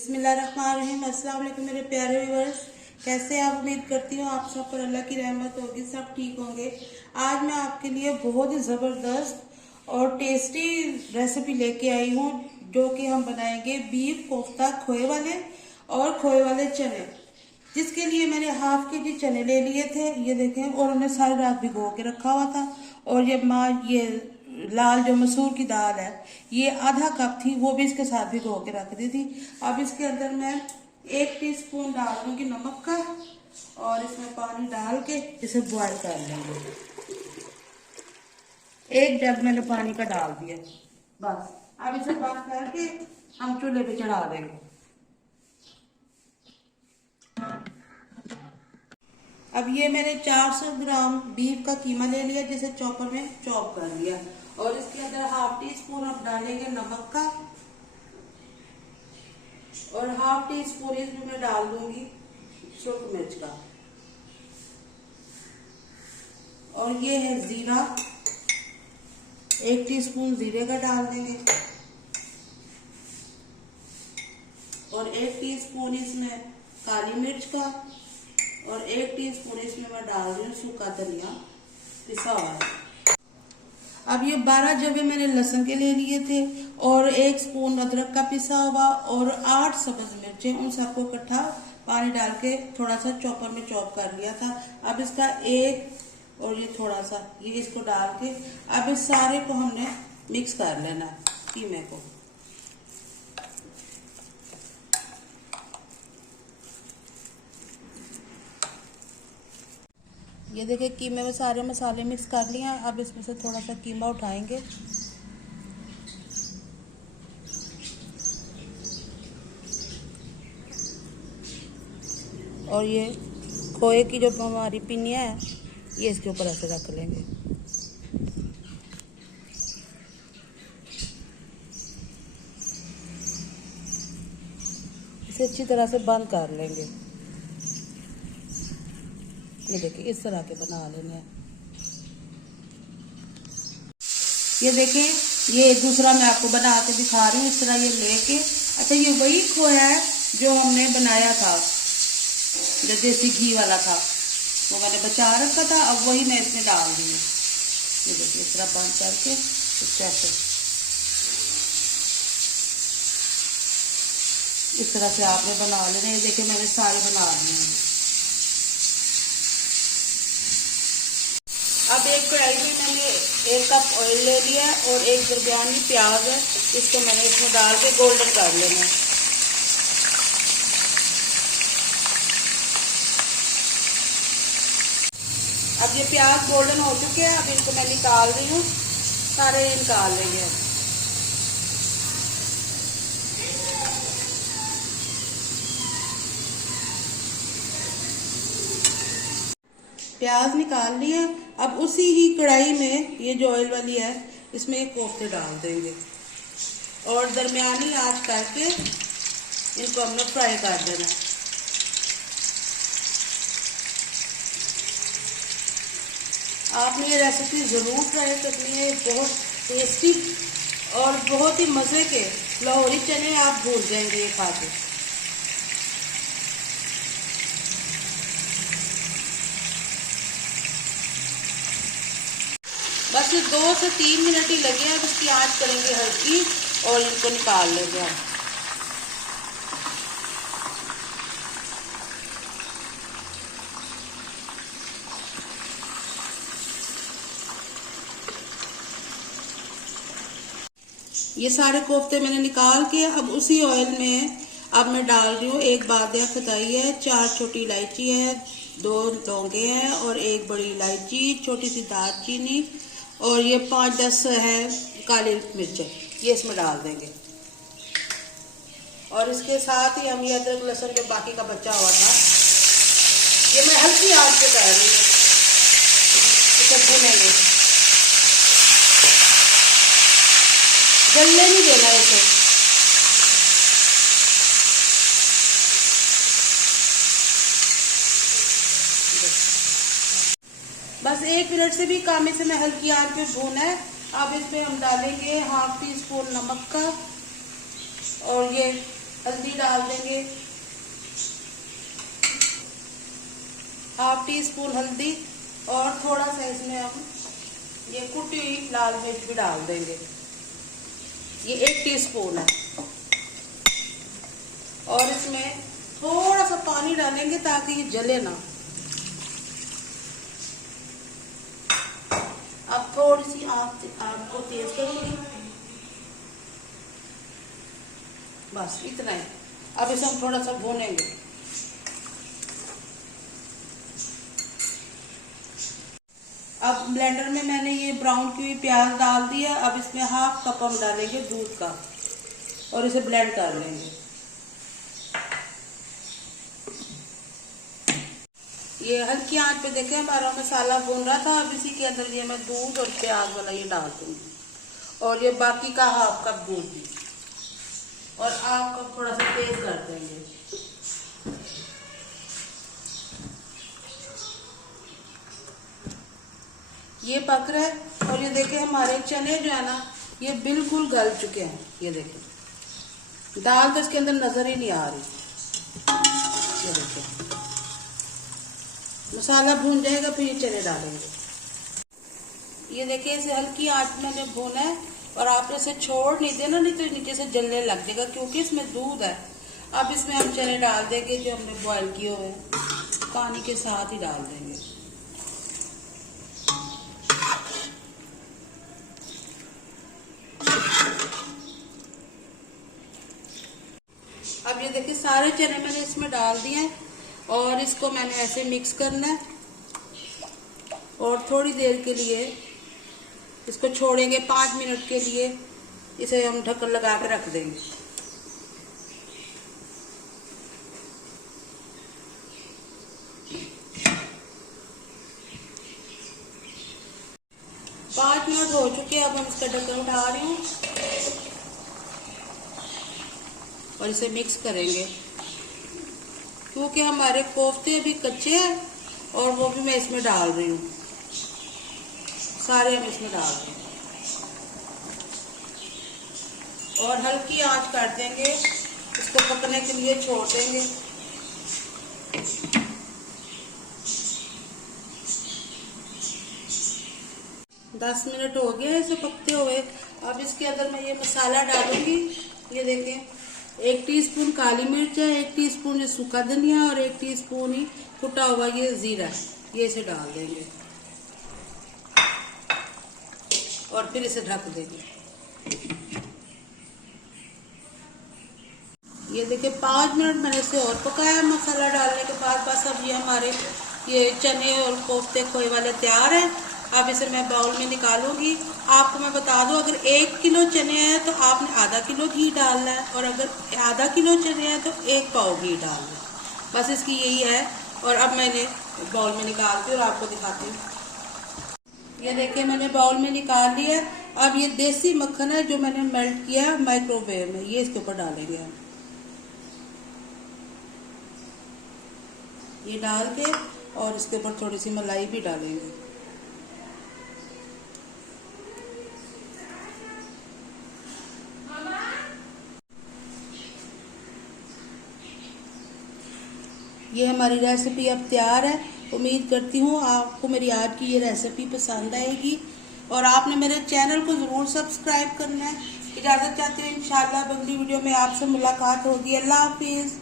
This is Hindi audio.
बिस्मिल्लाहिर्रहमानिर्रहीम। अस्सलाम वालेकुम मेरे प्यारे व्यूअर्स, कैसे आप? उम्मीद करती हूँ आप सब पर अल्लाह की रहमत होगी, सब ठीक होंगे। आज मैं आपके लिए बहुत ही ज़बरदस्त और टेस्टी रेसिपी लेके आई हूँ, जो कि हम बनाएंगे बीफ कोफ्ता खोए वाले और खोए वाले चने, जिसके लिए मैंने हाफ के जी चने ले लिए थे, ये देखें, और उन्हें सारी रात भिगो के रखा हुआ था। और ये लाल जो मसूर की दाल है, ये आधा कप थी, वो भी इसके साथ भिगो के रख दी थी। अब इसके अंदर मैं 1 टीस्पून डाल दूंगी नमक का, और इसमें पानी डाल के इसे बॉयल कर लेंगे। 1 जग मैंने पानी का डाल दिया, बस। अब इसे बंद करके हम चूल्हे पे चढ़ा देंगे। अब ये मैंने 400 ग्राम बीफ का कीमा ले लिया, जिसे चॉपर में चॉप कर लिया, और इसके अंदर हाफ टी स्पून अब डालेंगे नमक का, और हाफ टी स्पून इसमें मैं डाल दूंगी सुरख मिर्च का, और ये है जीरा, 1 टीस्पून जीरे का डाल देंगे, और 1 टीस्पून इसमें काली मिर्च का, और 1 टीस्पून इसमें मैं डाल रही हूँ सूखा धनिया पिसा हुआ है। अब ये 12 जवे मैंने लहसुन के ले लिए थे, और 1 स्पून अदरक का पिसा हुआ, और 8 सब्ज मिर्चें, उन सबको इकट्ठा पानी डाल के थोड़ा सा चॉपर में चॉप कर लिया था। अब इसका और ये थोड़ा सा ये इसको डाल के अब इस सारे को हमने मिक्स कर लेना है, कीमे को। ये देखिए, कीमे में सारे मसाले मिक्स कर लिए हैं। अब इसमें से थोड़ा सा कीमा उठाएंगे, और ये खोए की जो हमारी पिनिया है, ये इसके ऊपर ऐसे रख लेंगे। इसे अच्छी तरह से बंद कर लेंगे। ये देखिए, इस तरह के बना लेने हैं। ये देखें, ये दूसरा मैं आपको बना के दिखा रही हूँ, इस तरह ये लेके। अच्छा, ये वही खोया है जो हमने बनाया था, जो देसी घी वाला था, वो मैंने बचा रखा था। अब वही मैं इसमें डाल दी हूँ। ये देखिए, इस तरह बंद करके इस तरह से आपने बना लेना। ये देखिए, मैंने सारे बना लिए हैं। अब एक कढ़ाई में मैंने 1 कप ऑयल ले लिया, और एक दरमियानी प्याज है, इसको मैंने इसमें डाल के गोल्डन कर लेना है। अब ये प्याज गोल्डन हो चुके हैं, अब इनको मैं निकाल रही हूँ, सारे निकाल लेंगे। प्याज निकाल लिए। अब उसी ही कढ़ाई में ये जो ऑयल वाली है, इसमें ये कोफ्ते डाल देंगे, और दरमियानी आंच करके इनको हमने फ्राई कर देना। आपने ये रेसिपी ज़रूर ट्राई करनी है, बहुत टेस्टी और बहुत ही मज़े के लाहौरी चने आप भूल जाएंगे ये खा के। बस 2 से 3 मिनट ही लगे हैं। इसकी आंच करेंगे हल्की, और इनको निकाल लेंगे हम। ये सारे कोफ्ते मैंने निकाल के अब उसी ऑयल में अब मैं डाल रही हूँ 1 बादिया खताई है, 4 छोटी इलायची है, 2 लौंगे हैं, और 1 बड़ी इलायची, छोटी सी दालचीनी, और ये 5-10 है काली मिर्च, ये इसमें डाल देंगे। और इसके साथ ही हम ये अदरक लहसुन जो बाकी का बचा हुआ था, ये मैं हल्की आंच पे कर रही हूँ, इसे भूनेंगे, जलने नहीं देना इसे। बस 1 मिनट से भी कम इसे मैं हल्की आंच पे भूना है। अब इसमें हम डालेंगे हाफ टी स्पून नमक का, और ये हल्दी डाल देंगे, हाफ टी स्पून हल्दी और थोड़ा सा इसमें हम ये कुटी हुई लाल मिर्च भी डाल देंगे। ये 1 टीस्पून है। और इसमें थोड़ा सा पानी डालेंगे ताकि ये जले ना। अब थोड़ी सी आग को तेज करूंगी, बस इतना ही। अब इसे हम थोड़ा सा भूनेंगे। अब ब्लेंडर में मैंने ये ब्राउन की हुई प्याज डाल दिया। अब इसमें हाफ कप हम डालेंगे दूध का और इसे ब्लेंड कर लेंगे। ये हल्की आंच पे देखें हमारा मसाला भून रहा था। अब इसी के अंदर ये मैं दूध और प्याज वाला ये डाल दूंगी और ये बाकी का हाफ कप दूध भी, और आग को थोड़ा सा तेज कर देंगे। ये पक रहा है और ये देखें हमारे चने जो है ना ये बिल्कुल गल चुके हैं। ये देखें दाल तो इसके अंदर नजर ही नहीं आ रही। ये देखें मसाला भून जाएगा फिर ये चने डालेंगे। ये देखिए इसे हल्की आंच में मैंने भूना है और आपने इसे छोड़ नहीं देना, नहीं तो नीचे से जलने लग जाएगा क्योंकि इसमें दूध है। अब इसमें हम चने डाल देंगे जो हमने बॉईल किए हुए हैं, पानी के साथ ही डाल देंगे। अब ये देखिए सारे चने मैंने इसमें डाल दिए हैं और इसको मैंने ऐसे मिक्स करना है और थोड़ी देर के लिए इसको छोड़ेंगे। 5 मिनट के लिए इसे हम ढक्कन लगा के रख देंगे। पाँच मिनट हो चुके हैं। अब हम इसका ढक्कन उठा रही हूँ और इसे मिक्स करेंगे क्योंकि हमारे कोफ्ते अभी कच्चे हैं और वो भी मैं इसमें डाल रही हूँ। सारे हम इसमें डाल देंगे और हल्की आंच कर देंगे। इसको पकने के लिए छोड़ देंगे। दस मिनट हो गए इसे पकते हुए। अब इसके अंदर मैं ये मसाला डालूंगी। ये देखें 1 टीस्पून काली मिर्च है, 1 टीस्पून ये सूखा धनिया और 1 टीस्पून ही कुटा हुआ ये जीरा है। ये इसे डाल देंगे और फिर इसे ढक देंगे। ये देखिए 5 मिनट मैंने इसे और पकाया मसाला डालने के बाद। बस अब ये हमारे ये चने और कोफ्ते खोए वाले तैयार हैं। अब इसे मैं बाउल में निकालूंगी। आपको मैं बता दूं अगर 1 किलो चने हैं तो आपने आधा किलो घी डालना है और अगर आधा किलो चने हैं तो 1 पाव घी डालना है। बस इसकी यही है। और अब मैंने बाउल में निकालती हूँ और आपको दिखाती हूँ। ये देखिए मैंने बाउल में निकाल लिया। अब ये देसी मक्खन है जो मैंने मेल्ट किया माइक्रोवेव में, ये इसके ऊपर डालेंगे हम। ये डाल के और इसके ऊपर थोड़ी सी मलाई भी डालेंगे। ये हमारी रेसिपी अब तैयार है। उम्मीद करती हूँ आपको मेरी आज की ये रेसिपी पसंद आएगी और आपने मेरे चैनल को ज़रूर सब्सक्राइब करना है। इजाज़त चाहती हूँ, इंशाल्लाह अगली वीडियो में आपसे मुलाकात होगी। अल्लाह हाफिज़।